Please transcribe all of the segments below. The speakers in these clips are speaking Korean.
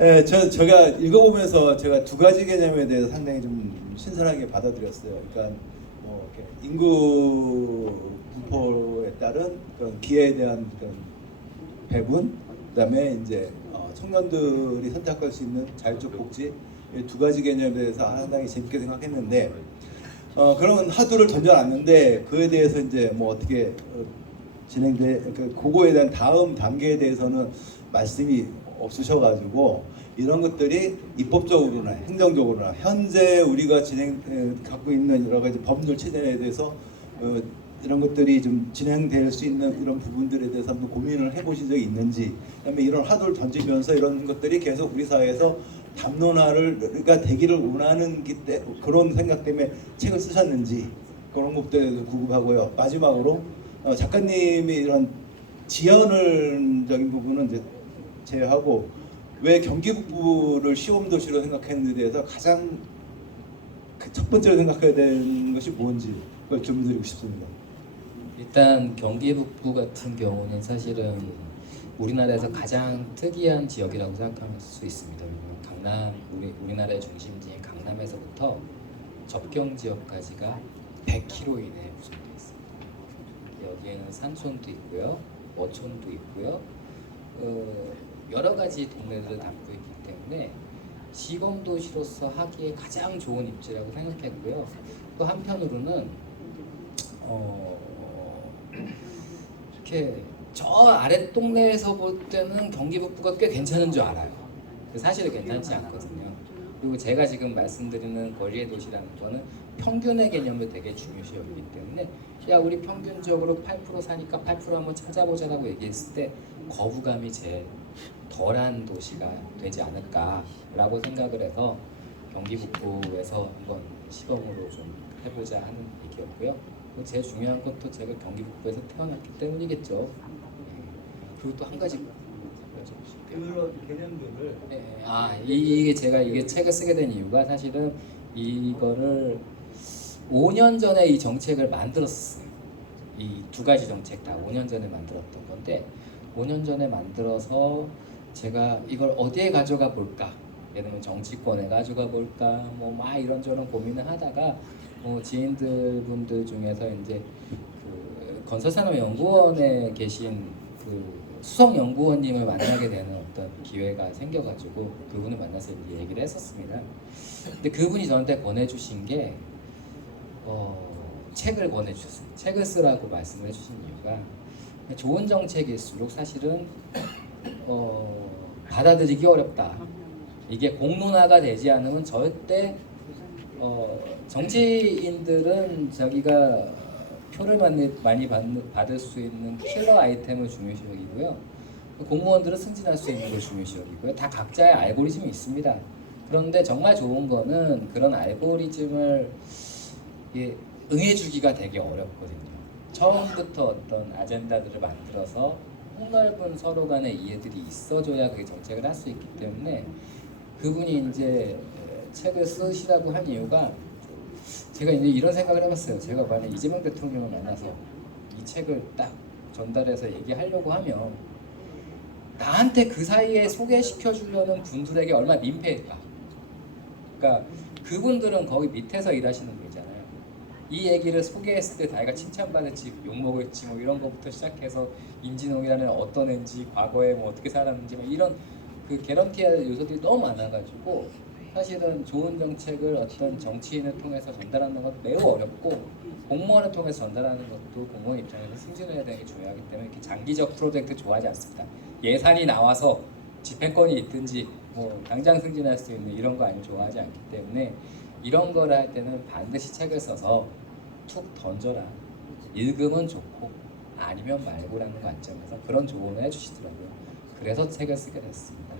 예, 제가 읽어보면서 제가 두 가지 개념에 대해서 상당히 좀 신선하게 받아들였어요. 그러니까 뭐 이렇게 인구 분포에 따른 그런 기회에 대한 그런 배분, 그다음에 이제 청년들이 선택할 수 있는 자율적 복지, 이 두 가지 개념에 대해서 상당히 재밌게 생각했는데 그런 하두를 던져놨는데 그에 대해서 이제 뭐 어떻게 진행돼 그거에 대한 다음 단계에 대해서는 말씀이 없으셔가지고 이런 것들이 입법적으로나 행정적으로나 현재 우리가 갖고 있는 여러 가지 법률 체제에 대해서 이런 것들이 좀 진행될 수 있는 이런 부분들에 대해서 한번 고민을 해보신 적이 있는지, 그다음에 이런 하도를 던지면서 이런 것들이 계속 우리 사회에서 담론화가 되기를 원하는 그런 생각 때문에 책을 쓰셨는지 그런 것들도 궁금하고요. 마지막으로 작가님이 이런 지연을적인 부분은 이제 제외하고 왜 경기 북부를 시험도시로 생각했는지에 대해서 가장 첫 번째로 생각해야 되는 것이 뭔지 그걸 질문드리고 싶습니다. 일단 경기 북부 같은 경우는 사실은 우리나라에서 가장 특이한 지역이라고 생각할 수 있습니다. 왜냐하면 우리나라의 중심지인 강남에서부터 접경 지역까지가 100km 이내에 구성되어 있습니다. 여기에는 산촌도 있고요, 어촌도 있고요, 여러 가지 동네들을 담고 있기 때문에 시범도시로서 하기에 가장 좋은 입지라고 생각했고요. 또 한편으로는 이렇게 저 아래 동네에서 볼 때는 경기 북부가 꽤 괜찮은 줄 알아요. 사실은 괜찮지 않거든요. 그리고 제가 지금 말씀드리는 거리의 도시라는 거는 평균의 개념을 되게 중요시 여기기 때문에 야 우리 평균적으로 8% 사니까 8% 한번 찾아보자라고 얘기했을 때 거부감이 제일 덜한 도시가 되지 않을까라고 생각을 해서 경기 북부에서 한번 시범으로 좀 해보자 하는 얘기였고요. 제일 중요한 건 또 제가 경기 북부에서 태어났기 때문이겠죠. 그리고 또 한 가지 그런 개념들을 이게 제가 책을 쓰게 된 이유가 사실은 이거를 5년 전에 이 정책을 만들었어요. 이 두 가지 정책 다 5년 전에 만들었던 건데 5년 전에 만들어서 제가 이걸 어디에 가져가 볼까? 예를 들면 정치권에 가져가 볼까? 뭐 막 이런저런 고민을 하다가 지인들 분들 중에서 이제 그 건설산업연구원에 계신 그 수석 연구원님을 만나게 되는 어떤 기회가 생겨가지고 그분을 만나서 이제 얘기를 했었습니다. 근데 그분이 저한테 권해주신 게 책을 권해주셨어요. 책을 쓰라고 말씀을 해주신 이유가 좋은 정책일수록 사실은 받아들이기 어렵다. 이게 공론화가 되지 않으면 절대 정치인들은 자기가 표를 많이 받을 수 있는 킬러 아이템을 중요시 여기고요. 공무원들은 승진할 수 있는 걸 중요시 여기고요. 다 각자의 알고리즘이 있습니다. 그런데 정말 좋은 거는 그런 알고리즘을 응해주기가 되게 어렵거든요. 처음부터 어떤 아젠다들을 만들어서 폭넓은 서로 간의 이해들이 있어줘야 그 정책을 할 수 있기 때문에 그분이 이제 책을 쓰시라고 한 이유가 제가 이제 이런 생각을 해봤어요. 제가 만약 이재명 대통령을 만나서 이 책을 딱 전달해서 얘기하려고 하면 나한테 그 사이에 소개시켜 주려는 분들에게 얼마나 민폐일까. 그러니까 그분들은 거기 밑에서 일하시는 분이잖아요. 이 얘기를 소개했을 때 자기가 칭찬받을지 욕먹을지 뭐 이런 것부터 시작해서 임진홍이라는 어떤 애인지 과거에 뭐 어떻게 살았는지 뭐 이런 그 개런티할 요소들이 너무 많아가지고 사실은 좋은 정책을 어떤 정치인을 통해서 전달하는 건 매우 어렵고 공무원을 통해서 전달하는 것도 공무원 입장에서 승진해야 되는 게 중요하기 때문에 이렇게 장기적 프로젝트 좋아하지 않습니다. 예산이 나와서 집행권이 있든지 뭐 당장 승진할 수 있는 이런 거 아니면 좋아하지 않기 때문에 이런 거를 할 때는 반드시 책을 써서 툭 던져라. 읽으면 좋고 아니면 말고라는 관점에서 그런 조언을 해주시더라고요. 그래서 책을 쓰게 됐습니다.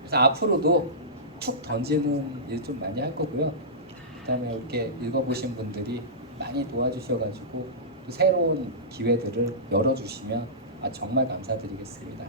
그래서 앞으로도 툭 던지는 일 좀 많이 할 거고요. 그다음에 이렇게 읽어보신 분들이 많이 도와주셔가지고 또 새로운 기회들을 열어주시면 정말 감사드리겠습니다.